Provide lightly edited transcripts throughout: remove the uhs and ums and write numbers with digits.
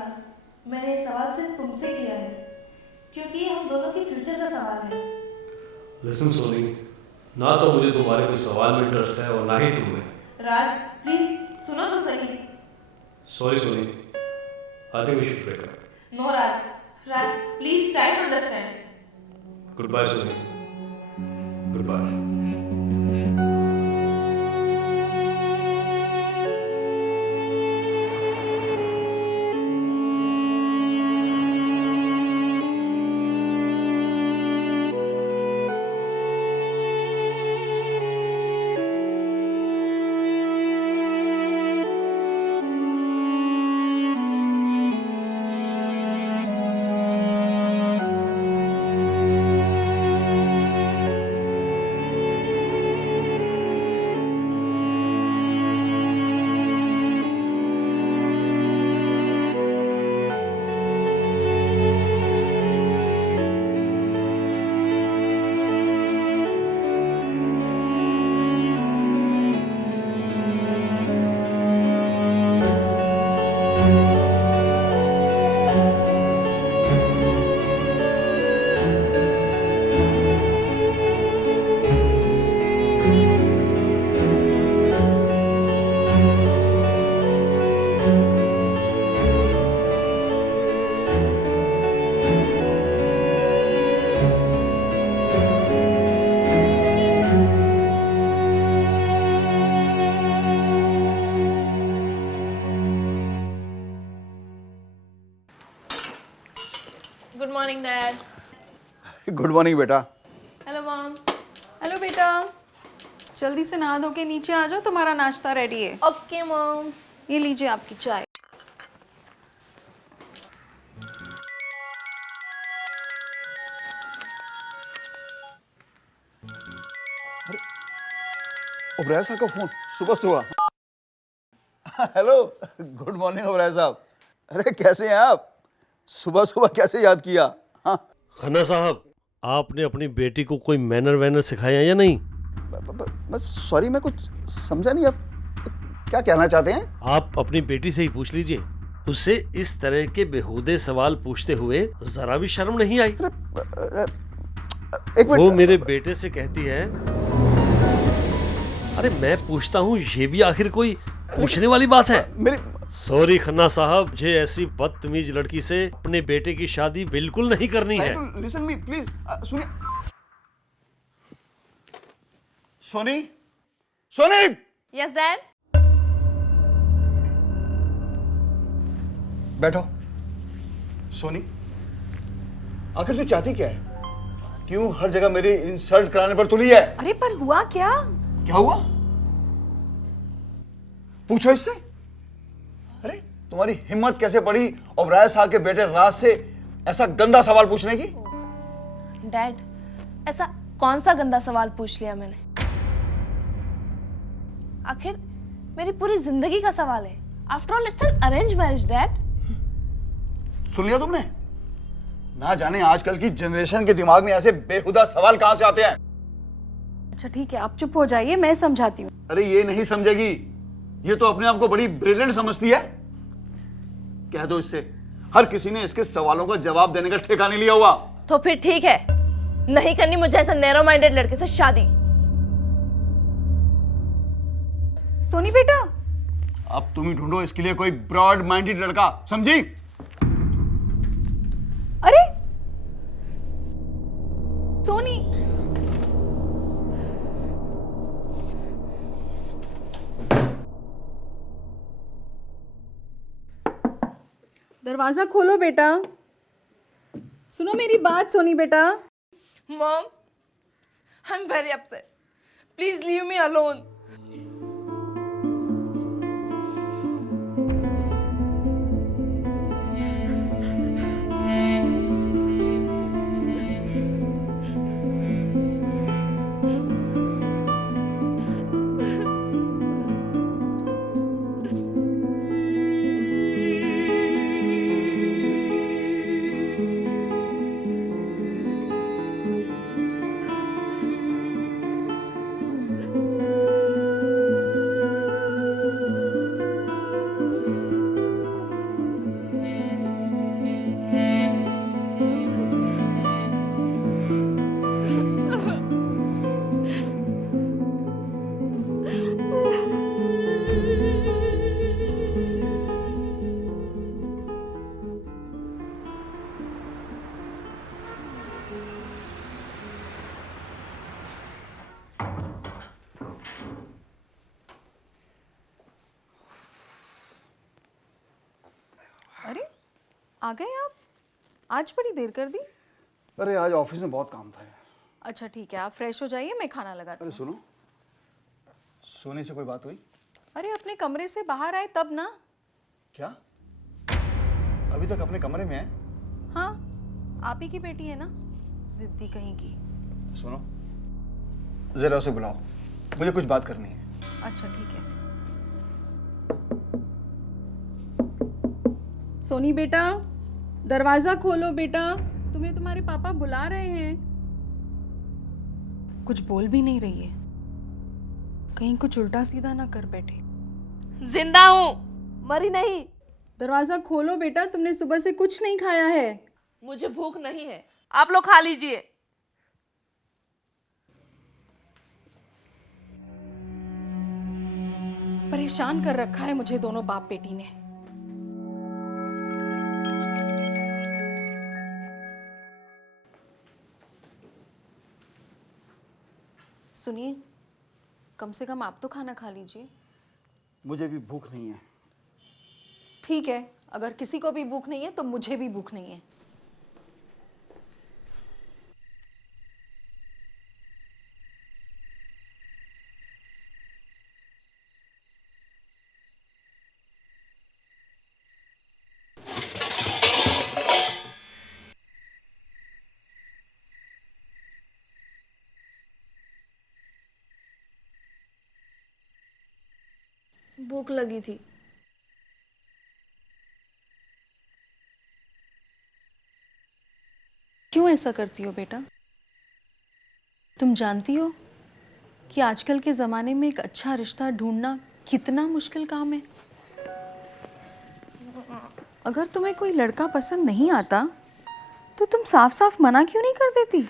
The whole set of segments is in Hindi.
राज, मैंने ये सवाल सिर्फ तुमसे किया है क्योंकि ये हम दोनों के फ्यूचर का सवाल है। लिसन सोनी, ना तो मुझे तुम्हारे कोई सवाल में इंटरेस्ट है और ना ही तुम्हें। राज प्लीज सुनो तो सही। Sorry Soni, I think we should break up. No Raj, Raj please try to understand. Good bye Soni, good bye. Good morning dad. Good morning बेटा। Hello mom. हेलो बेटा, जल्दी से नहा धो के नीचे आ जाओ, तुम्हारा नाश्ता रेडी है। Okay mom. ये लीजिए आपकी चाय। ओबराय साहब का फोन सुबह सुबह। हेलो, गुड मॉर्निंग ओबराय साहब। अरे कैसे हैं आप? सुबह सुबह कैसे याद किया? हाँ, खन्ना साहब, आपने अपनी बेटी को कोई मैनर वैनर सिखाया या नहीं? बस सॉरी, मैं कुछ समझा नहीं। आप क्या कहना चाहते हैं? आप अपनी बेटी से ही पूछ लीजिए, उससे इस तरह के बेहुदे सवाल पूछते हुए जरा भी शर्म नहीं आई। एक वो मिनट। मेरे बेटे से कहती है, अरे मैं पूछता हूँ, ये भी आखिर कोई पूछने वाली बात है? मेरी सॉरी खन्ना साहब, मुझे ऐसी बदतमीज लड़की से अपने बेटे की शादी बिल्कुल नहीं करनी है। Listen me please. सुनिए सोनी, सोनी। Yes dad. बैठो। सोनी, आखिर तू चाहती क्या है? क्यों हर जगह मेरी इंसल्ट कराने पर तुली है? अरे पर हुआ क्या? क्या हुआ? पूछो इससे। अरे तुम्हारी हिम्मत कैसे पड़ी ओबराय साहब के बेटे राज से ऐसा गंदा सवाल पूछने की? डैड, ऐसा कौन सा गंदा सवाल पूछ लिया मैंने? आखिर मेरी पूरी जिंदगी का सवाल है। After all it's an arrange marriage dad. सुन लिया तुमने? ना जाने आजकल की जनरेशन के दिमाग में ऐसे बेहुदा सवाल कहां से आते हैं। अच्छा ठीक है, आप चुप हो जाइए, मैं समझाती हूँ। अरे ये नहीं समझेगी, ये तो अपने आप को बड़ी ब्रिलियंट समझती है। कह दो इससे, हर किसी ने इसके सवालों का जवाब देने का ठेका नहीं लिया हुआ। तो फिर ठीक है, नहीं करनी मुझे ऐसा नैरो माइंडेड लड़के से शादी। सोनी बेटा, अब तुम ही ढूंढो इसके लिए कोई ब्रॉड माइंडेड लड़का, समझी? अरे सोनी, दरवाजा खोलो बेटा। सुनो मेरी बात सोनी बेटा। Mom, I am very upset. Please leave me alone. आ गए आप? आज बड़ी देर कर दी। अरे आज ऑफिस में बहुत काम था यार। अच्छा ठीक है, आप फ्रेश हो जाइए, मैं खाना लगाती अरे हूँ। सुनो, सोनी से कोई बात हुई अरे अपने कमरे से बाहर आए तब ना। क्या? अभी तक अपने कमरे में है? हाँ, आप ही की बेटी है ना, जिद्दी कहीं की। सुनो, जरा उसे बुलाओ, मुझे कुछ बात करनी है। अच्छा ठीक है। सोनी बेटा, दरवाजा खोलो बेटा, तुम्हें तुम्हारे पापा बुला रहे हैं। कुछ बोल भी नहीं रही है, कहीं कुछ उल्टा सीधा ना कर बैठे। जिंदा हूँ, मरी नहीं। दरवाजा खोलो बेटा, तुमने सुबह से कुछ नहीं खाया है। मुझे भूख नहीं है, आप लोग खा लीजिए। परेशान कर रखा है मुझे दोनों बाप बेटी ने। सुनिए, कम से कम आप तो खाना खा लीजिए। मुझे भी भूख नहीं है। ठीक है, अगर किसी को भी भूख नहीं है तो मुझे भी भूख नहीं है। भूख लगी थी। क्यों ऐसा करती हो बेटा? तुम जानती हो कि आजकल के ज़माने में एक अच्छा रिश्ता ढूंढना कितना मुश्किल काम है। अगर तुम्हें कोई लड़का पसंद नहीं आता तो तुम साफ साफ मना क्यों नहीं कर देती?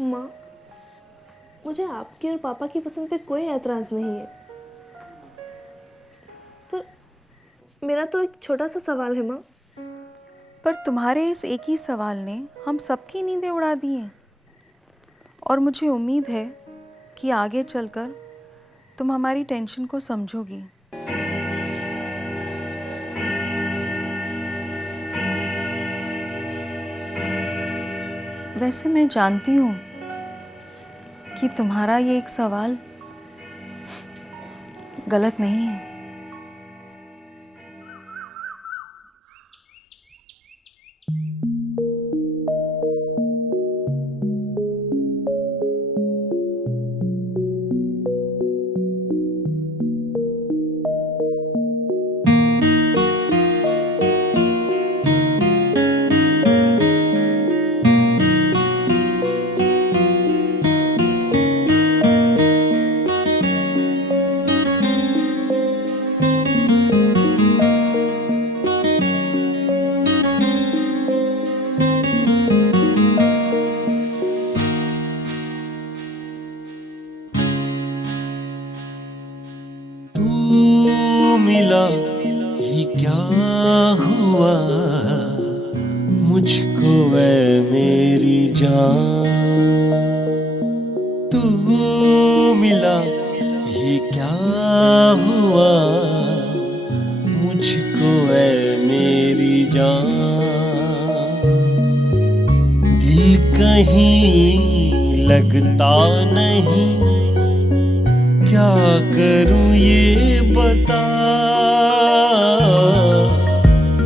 माँ, मुझे आपकी और पापा की पसंद पे कोई एतराज़ नहीं है, पर मेरा तो एक छोटा सा सवाल है माँ। पर तुम्हारे इस एक ही सवाल ने हम सबकी नींदें उड़ा दी हैं, और मुझे उम्मीद है कि आगे चलकर तुम हमारी टेंशन को समझोगी। वैसे मैं जानती हूँ कि तुम्हारा ये एक सवाल गलत नहीं है। मिला ये क्या हुआ मुझको वै मेरी जान, तू मिला ये क्या हुआ मुझको वै मेरी जान, दिल कहीं लगता नहीं, क्या करूं ये बता,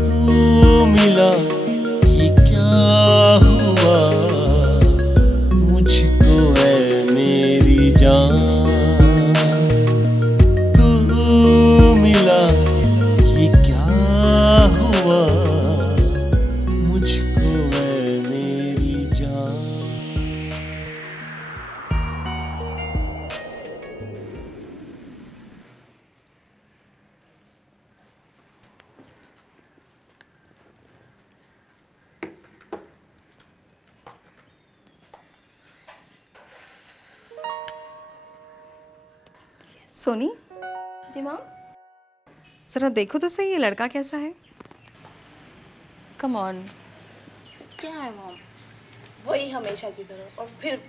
तू मिला ये क्या हुआ मुझको है मेरी जान, तू मिला ये क्या हुआ मुझको है मेरी जान। सोनी, जी माँ। जरा देखो तो सही ये लड़का कैसा है। Come on. क्या है मॉम? वही हमेशा की तरह। और फिर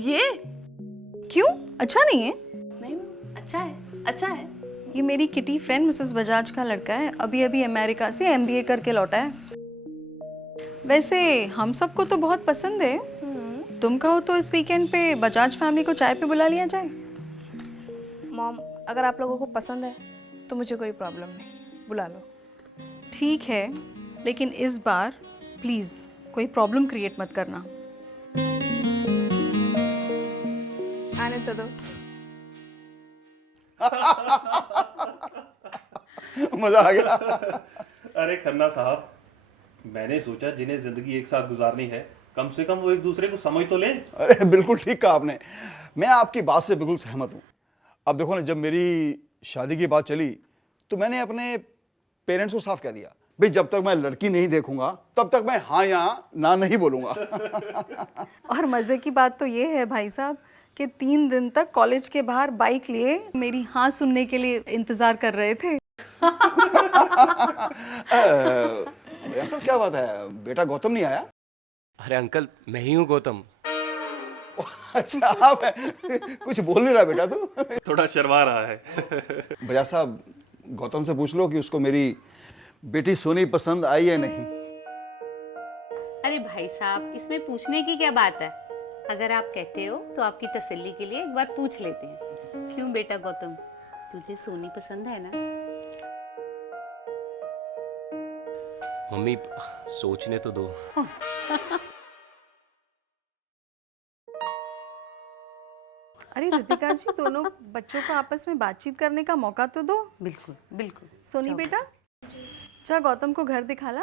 ये क्यों, अच्छा नहीं है? नहीं मॉम, अच्छा है, अच्छा है। ये मेरी किटी फ्रेंड मिसेस बजाज का लड़का है, अभी अभी अमेरिका से MBA करके लौटा है। वैसे हम सबको तो बहुत पसंद है। तुम कहो तो इस वीकेंड पे बजाज फैमिली को चाय पे बुला लिया जाए। मॉम, अगर आप लोगों को पसंद है तो मुझे कोई प्रॉब्लम नहीं, बुला लो। ठीक है, लेकिन इस बार प्लीज़ कोई प्रॉब्लम क्रिएट मत करना। आने तो दो। मजा आ गया। अरे खन्ना साहब, मैंने सोचा जिन्हें जिंदगी एक साथ गुजारनी है कम से कम वो एक दूसरे को समझ तो लें। अरे बिल्कुल ठीक कहा आपने, मैं आपकी बात से बिल्कुल सहमत हूँ। अब देखो ना, जब मेरी शादी की बात चली तो मैंने अपने पेरेंट्स को साफ कह दिया, भाई जब तक मैं लड़की नहीं देखूंगा तब तक मैं हाँ या ना नहीं बोलूंगा। और मज़े की बात तो ये है भाई साहब कि 3 दिन तक कॉलेज के बाहर बाइक लिए मेरी हाँ सुनने के लिए इंतज़ार कर रहे थे। ऐसा क्या बात है, बेटा गौतम नहीं आया? अरे अंकल, मैं ही हूँ गौतम। अच्छा आप कुछ बोल नहीं रहा बेटा तू? थोड़ा शर्मा रहा है। बजाज साहब, गौतम से पूछ लो कि उसको मेरी बेटी सोनी पसंद आई या नहीं। अरे भाई साहब, इसमें पूछने की क्या बात है? अगर आप कहते हो तो आपकी तसल्ली के लिए एक बार पूछ लेते हैं। क्यों बेटा गौतम, तुझे सोनी पसंद है ना? मम्मी, सोचने तो दो। अरे रितिका जी, दोनों बच्चों को आपस में बातचीत करने का मौका तो दो। बिल्कुल बिल्कुल। सोनी बेटा, जा गौतम को घर दिखाला।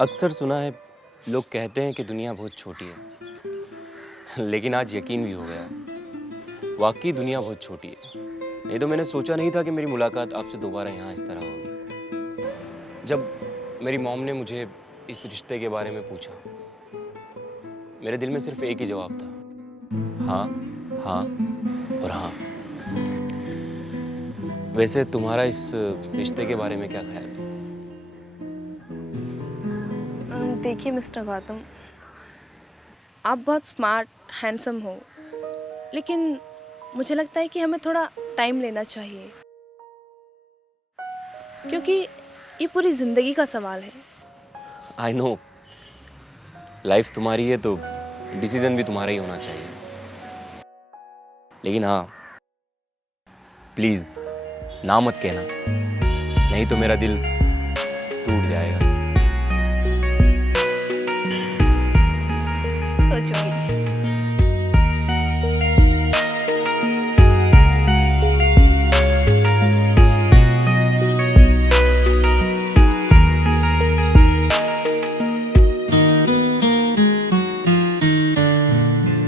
अक्सर सुना है, लोग कहते हैं कि दुनिया बहुत छोटी है, लेकिन आज यकीन भी हो गया, वाकई दुनिया बहुत छोटी है। नहीं तो मैंने सोचा नहीं था कि मेरी मुलाकात आपसे दोबारा यहाँ इस तरह होगी। जब मेरी मॉम ने मुझे इस रिश्ते के बारे में पूछा, मेरे दिल में सिर्फ एक ही जवाब था, हाँ हाँ और हाँ। वैसे तुम्हारा इस रिश्ते के बारे में क्या ख्याल है? देखिए मिस्टर गौतम, आप बहुत स्मार्ट हैंडसम हो, लेकिन मुझे लगता है कि हमें थोड़ा टाइम लेना चाहिए, क्योंकि ये पूरी ज़िंदगी का सवाल है। आई नो, लाइफ तुम्हारी है तो डिसीजन भी तुम्हारा ही होना चाहिए। लेकिन हाँ, प्लीज़ ना मत कहना, नहीं तो मेरा दिल टूट जाएगा। सोचोगी।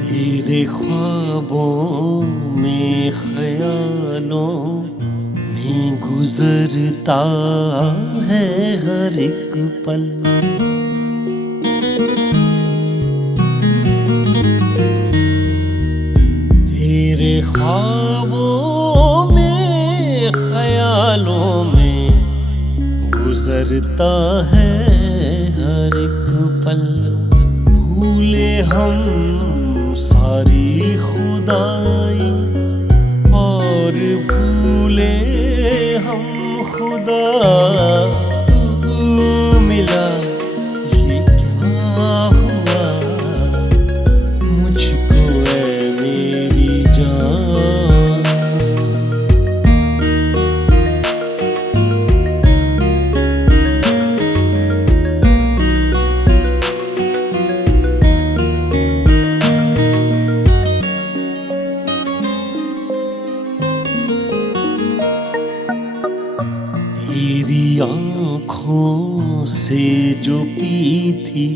तेरे ख्वाबों में ख्यालों में गुजरता है हर एक पल। तेरे ख्वाबों में ख्यालों में गुजरता है हर एक पल। भूले हम सारी खुदाई और भूले हम खुदा। तू मिला ये क्या हुआ मुझको ऐ मेरी जान। तेरी आँखों से जो पी थी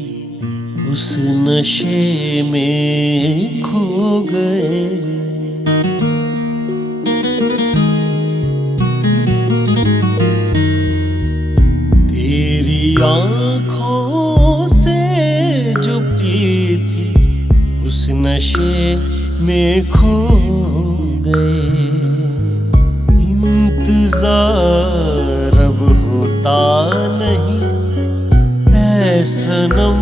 उस नशे में खो गए। तेरी आँखों से जो पी थी उस नशे में खो गए। इंतजार अब होता नहीं ऐ सनम।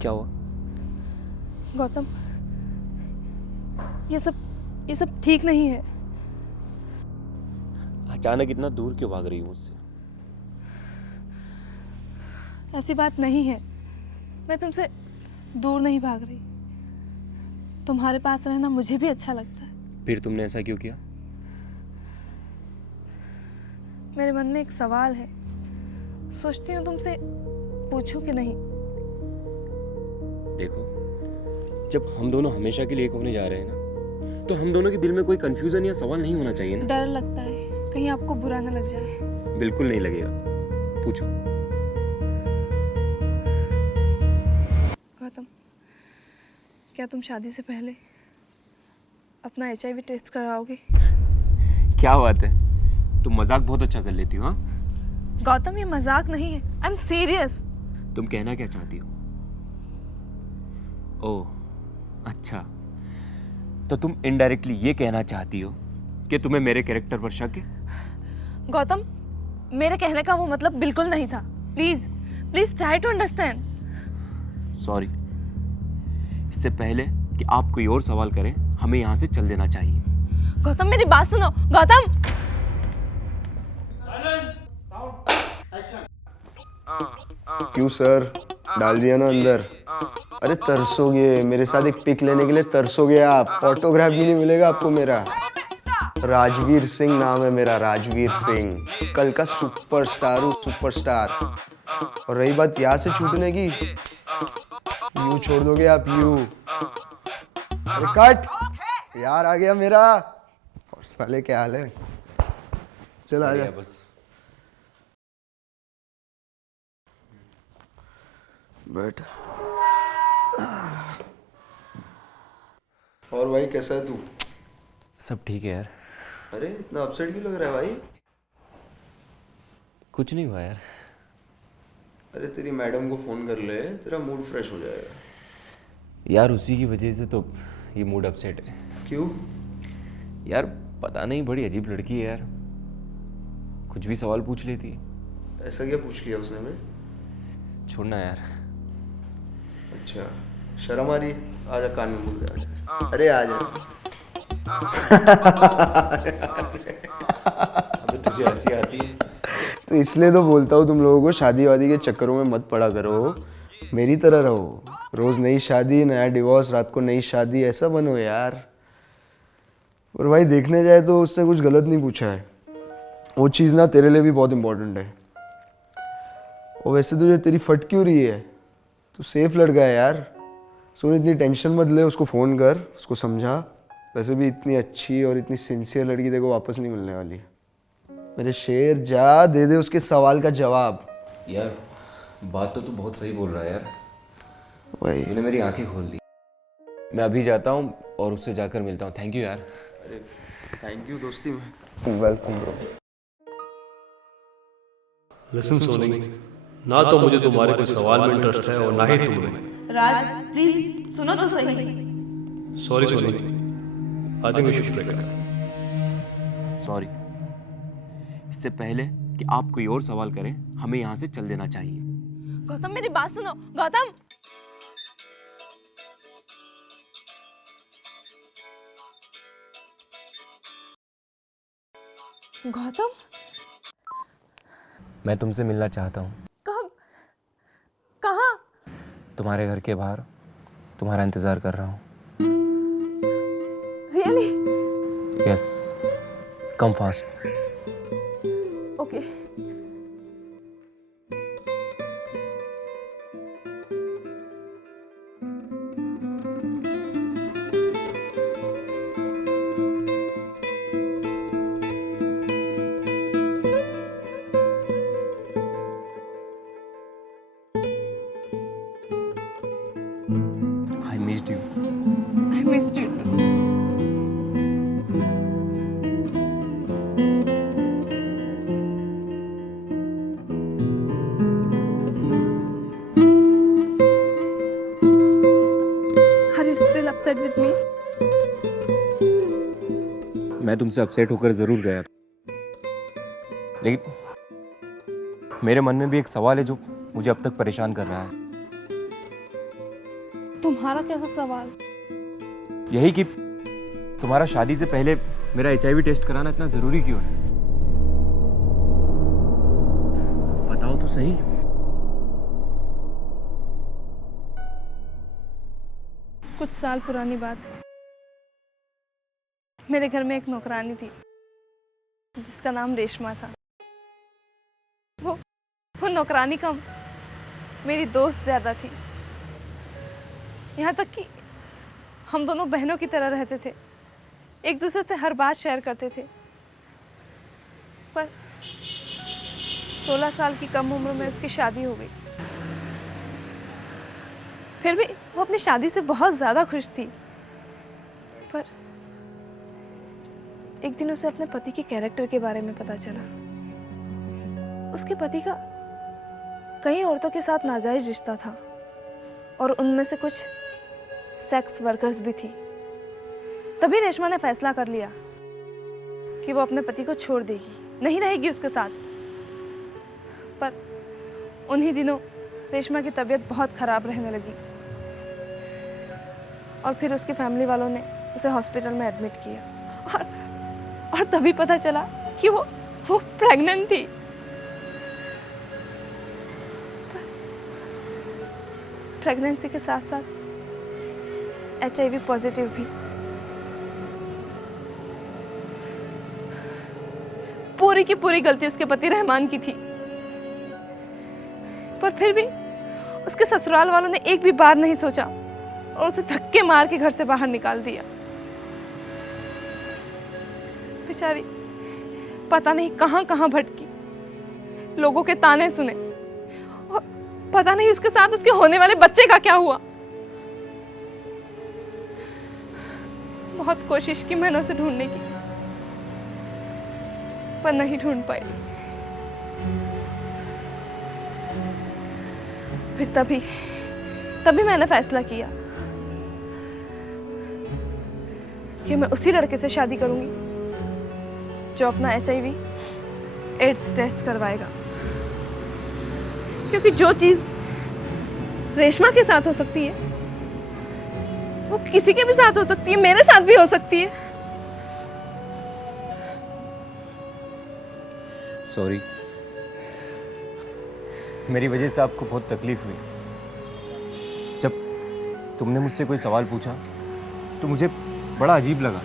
क्या हुआ? गौतम, ये सब ठीक नहीं है। अचानक इतना दूर क्यों भाग रही हो मुझसे? ऐसी बात नहीं है, मैं तुमसे दूर नहीं भाग रही। तुम्हारे पास रहना मुझे भी अच्छा लगता है। फिर तुमने ऐसा क्यों किया? मेरे मन में एक सवाल है, सोचती हूँ तुमसे पूछूं कि नहीं। देखो, जब हम दोनों हमेशा के लिए एक होने जा रहे हैं ना, तो हम दोनों के दिल में कोई कंफ्यूजन या सवाल नहीं होना चाहिए ना। डर लगता है कहीं आपको बुरा ना लग जाए। बिल्कुल नहीं लगेगा, पूछो। गौतम, क्या तुम शादी से पहले अपना HIV टेस्ट कराओगे? क्या बात है, तुम मजाक बहुत अच्छा कर लेती हो। हाँ, गौतम, ये मजाक नहीं है, आई एम सीरियस। तुम कहना क्या चाहती हो? ओह अच्छा, तो तुम इनडायरेक्टली ये कहना चाहती हो कि तुम्हें मेरे कैरेक्टर पर शक है? गौतम, मेरे कहने का वो मतलब बिल्कुल नहीं था। Please please try to understand. Sorry, इससे पहले कि आप कोई और सवाल करें, हमें यहाँ से चल देना चाहिए। गौतम, मेरी बात सुनो। गौतम, क्यों सर, डाल दिया ना अंदर? अरे तरसोगे, मेरे साथ एक पिक लेने के लिए तरसोगे आप। ऑटोग्राफ भी नहीं मिलेगा आपको मेरा। राजवीर सिंह नाम है मेरा, राजवीर सिंह। कल का सुपरस्टार हूँ, सुपरस्टार। और रही बात यहाँ से छूटने की, यू छोड़ दोगे आप, यू। अरे कट यार, आ गया मेरा। और साले क्या हाल है? चल आ जा बस। बैठ। और भाई कैसा है तू? सब ठीक है यार। अरे इतना अपसेट क्यों लग रहा है भाई? कुछ नहीं हुआ यार। अरे तेरी मैडम को फोन कर ले, तेरा मूड फ्रेश हो जाएगा। यार उसी की वजह से तो ये मूड अपसेट है। क्यों? यार पता नहीं, बड़ी अजीब लड़की है यार, कुछ भी सवाल पूछ लेती है। ऐसा क्या पूछ लिया उसने बे? छोड़ना यार। अच्छा, शर्म आ रही? आजा कान में बोल दे, आजा। अरे आजा। अबे तुझे हंसी आती है? तो इसलिए तो बोलता हूँ तुम लोगों को शादी वादी के चक्करों में मत पड़ा करो, मेरी तरह रहो। रोज नई शादी, नया डिवोर्स, रात को नई शादी, ऐसा बनो यार। और भाई देखने जाए तो उसने कुछ गलत नहीं पूछा है। वो चीज़ ना तेरे लिए भी बहुत इंपॉर्टेंट है। और वैसे तुझे तेरी फट क्यों रही है? तू सेफ लड़का है यार। सुन, इतनी टेंशन मत ले, उसको फ़ोन कर, उसको समझा। वैसे भी इतनी अच्छी और इतनी सिंसियर लड़की देखो वापस नहीं मिलने वाली। मेरे शेर, जा दे दे उसके सवाल का जवाब। यार बात तो तू बहुत सही बोल रहा है यार, वही तूने मेरी आंखें खोल दी। मैं अभी जाता हूँ और उससे जाकर मिलता हूँ। थैंक यू यार। अरे थैंक यू दोस्ती में। Welcome bro. लिसन सोनी, ना तो मुझे तुम्हारे कोई सवाल में इंटरेस्ट है और ना ही तुम्हें। राज, प्लीज सुनो तो सही। Sorry Soni, I think we should break up. Sorry, इससे पहले कि आप कोई और सवाल करें, हमें यहाँ से चल देना चाहिए। गौतम, मेरी बात सुनो। गौतम, गौतम, मैं तुमसे मिलना चाहता हूँ। कब? कहाँ? तुम्हारे घर के बाहर तुम्हारा इंतजार कर रहा हूँ। Really? Yes, come fast. Okay. I missed you. I missed you. Are you still upset with me? मैं तुमसे अपसेट होकर जरूर गया, लेकिन मेरे मन में भी एक सवाल है जो मुझे अब तक परेशान कर रहा है। तुम्हारा कैसा सवाल? यही कि तुम्हारा शादी से पहले मेरा HIV टेस्ट कराना इतना ज़रूरी क्यों है? बताओ तो सही। कुछ साल पुरानी बात है। मेरे घर में एक नौकरानी थी जिसका नाम रेशमा था। वो नौकरानी कम मेरी दोस्त ज़्यादा थी। यहाँ तक कि हम दोनों बहनों की तरह रहते थे, एक दूसरे से हर बात शेयर करते थे। पर 16 साल की कम उम्र में उसकी शादी हो गई। फिर भी वो अपनी शादी से बहुत ज़्यादा खुश थी। पर एक दिन उसे अपने पति के कैरेक्टर के बारे में पता चला। उसके पति का कई औरतों के साथ नाजायज रिश्ता था और उनमें से कुछ सेक्स वर्कर्स भी थी। तभी रेशमा ने फैसला कर लिया कि वो अपने पति को छोड़ देगी, नहीं रहेगी उसके साथ। पर उन्हीं दिनों रेशमा की तबीयत बहुत ख़राब रहने लगी और फिर उसकी फैमिली वालों ने उसे हॉस्पिटल में एडमिट किया और तभी पता चला कि वो प्रेग्नेंट थी। प्रेगनेंसी के साथ साथ HIV पॉजिटिव भी। पूरी की पूरी गलती उसके पति रहमान की थी। पर फिर भी उसके ससुराल वालों ने एक भी बार नहीं सोचा और उसे धक्के मार के घर से बाहर निकाल दिया। बेचारी पता नहीं कहां कहां भटकी, लोगों के ताने सुने और पता नहीं उसके साथ उसके होने वाले बच्चे का क्या हुआ। बहुत कोशिश की मैंने उसे ढूंढने की, पर नहीं ढूंढ पाई। फिर तभी मैंने फैसला किया कि मैं उसी लड़के से शादी करूंगी जो अपना HIV एड्स टेस्ट करवाएगा। क्योंकि जो चीज रेशमा के साथ हो सकती है वो किसी के भी साथ हो सकती है, मेरे साथ भी हो सकती है। सॉरी, मेरी वजह से आपको बहुत तकलीफ हुई। जब तुमने मुझसे कोई सवाल पूछा तो मुझे बड़ा अजीब लगा,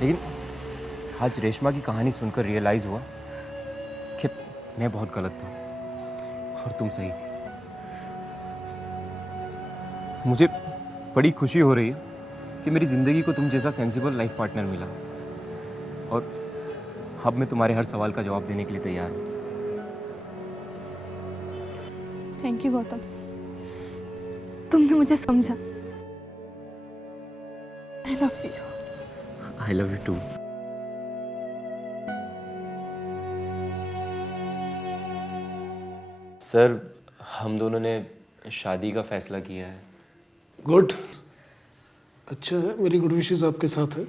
लेकिन आज रेशमा की कहानी सुनकर रियलाइज़ हुआ कि मैं बहुत गलत था और तुम सही थी। मुझे बड़ी खुशी हो रही है कि मेरी ज़िंदगी को तुम जैसा सेंसिबल लाइफ पार्टनर मिला और अब मैं तुम्हारे हर सवाल का जवाब देने के लिए तैयार हूँ। थैंक यू गौतम, तुमने मुझे समझा। I love you. I love you too. Sir, हम दोनों ने शादी का फैसला किया है। गुड, अच्छा है। मेरी गुड विशेस आपके साथ है।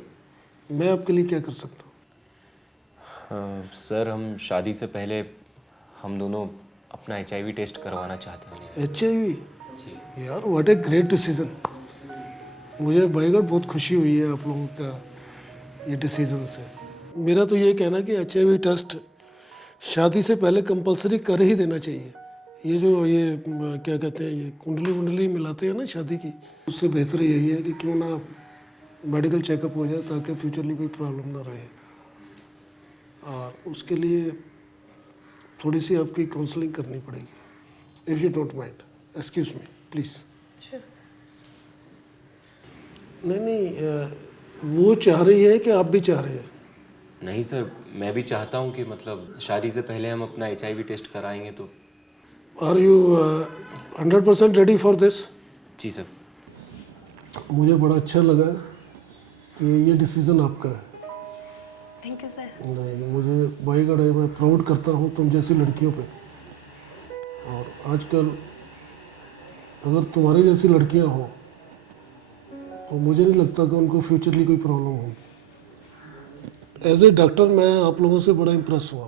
मैं आपके लिए क्या कर सकता हूँ? सर, हम शादी से पहले हम दोनों अपना HIV टेस्ट करवाना चाहते हैं। HIV? यार व्हाट ए ग्रेट डिसीजन। मुझे बाय गॉड बहुत खुशी हुई है आप लोगों का ये डिसीजन से। मेरा तो ये कहना कि HIV टेस्ट शादी से पहले कंपलसरी कर ही देना चाहिए। ये जो क्या कहते हैं, ये कुंडली मिलाते हैं ना शादी की, उससे बेहतर यही है कि क्यों ना मेडिकल चेकअप हो जाए ताकि फ्यूचरली कोई प्रॉब्लम ना रहे। और उसके लिए थोड़ी सी आपकी काउंसलिंग करनी पड़ेगी। If you don't mind, excuse me please. नहीं, वो चाह रही है कि आप भी चाह रहे हैं? नहीं सर, मैं भी चाहता हूँ कि मतलब शादी से पहले हम अपना HIV टेस्ट कराएंगे तो। Are you 100% ready for this? जी सर। मुझे बड़ा अच्छा लगा कि ये डिसीज़न आपका है। Thank you sir. नहीं, मुझे बाई गॉड मैं प्राउड करता हूँ तुम जैसी लड़कियों पे। और आजकल अगर तुम्हारी जैसी लड़कियाँ हों तो मुझे नहीं लगता कि उनको फ्यूचरली कोई प्रॉब्लम होगी। एज ए डॉक्टर मैं आप लोगों से बड़ा इम्प्रेस हुआ,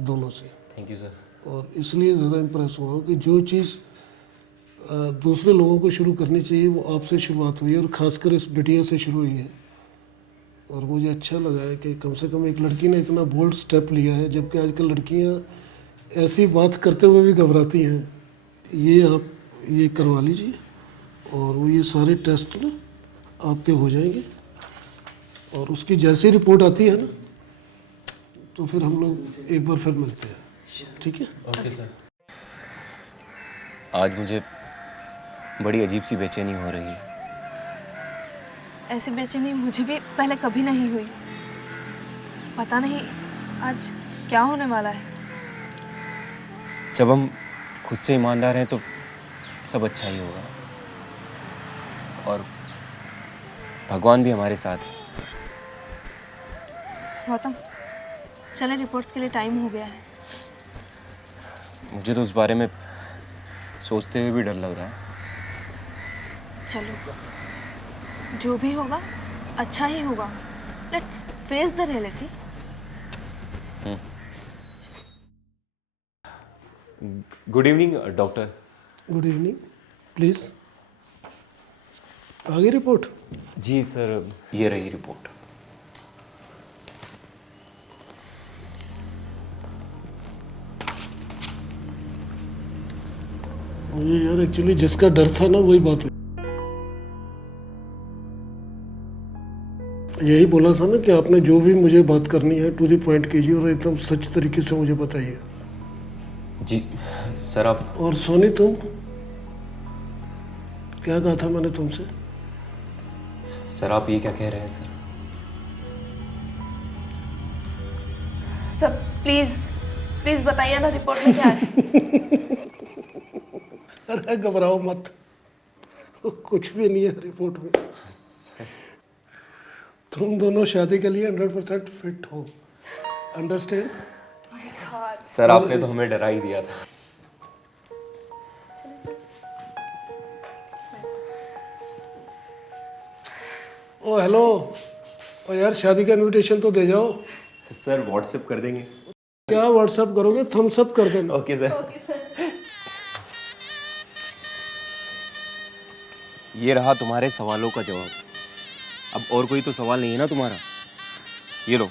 दोनों से। Thank you sir. और इसलिए ज़्यादा इम्प्रेस हुआ कि जो चीज़ दूसरे लोगों को शुरू करनी चाहिए, वो आपसे शुरुआत हुई है और ख़ासकर इस बिटिया से शुरू हुई है। और मुझे अच्छा लगा है कि कम से कम एक लड़की ने इतना बोल्ड स्टेप लिया है, जबकि आजकल लड़कियां ऐसी बात करते हुए भी घबराती हैं। ये आप ये करवा लीजिए और वो ये सारे टेस्ट ना आपके हो जाएंगे, और उसकी जैसी रिपोर्ट आती है ना तो फिर हम लोग एक बार फिर मिलते हैं, ठीक है? Okay sir. आज मुझे बड़ी अजीब सी बेचैनी हो रही है। ऐसी बेचैनी मुझे भी पहले कभी नहीं हुई। पता नहीं आज क्या होने वाला है। जब हम खुद से ईमानदार हैं तो सब अच्छा ही होगा, और भगवान भी हमारे साथ है। गौतम, चले, रिपोर्ट्स के लिए टाइम हो गया है। मुझे तो उस बारे में सोचते हुए भी डर लग रहा है। चलो, जो भी होगा अच्छा ही होगा। Let's face the reality. Good evening doctor. Good evening, please. आ गई रिपोर्ट? जी सर, ये रही रिपोर्ट। मुझे यार एक्चुअली जिसका डर था ना वही बात हुई। यही बोला था ना कि आपने जो भी मुझे बात करनी है टू द पॉइंट कीजिए और एकदम सच तरीके से मुझे बताइए। जी सर। आप और सोनी, तुम क्या कहा था मैंने तुमसे? सर आप ये क्या कह रहे हैं सर? सर प्लीज प्लीज बताइए ना रिपोर्ट में क्या है। अरे घबराओ मत, कुछ भी नहीं है रिपोर्ट में। तुम दोनों शादी के लिए 100% फिट हो, अंडरस्टैंड? सर आपने तो हमें डरा ही दिया था। ओ हेलो, ओ यार शादी का इनविटेशन तो दे जाओ। सर व्हाट्सएप कर देंगे। क्या व्हाट्सएप करोगे? थम्स अप कर देना। Okay sir. ये रहा तुम्हारे सवालों का जवाब। अब और कोई तो सवाल नहीं है ना तुम्हारा? ये लो।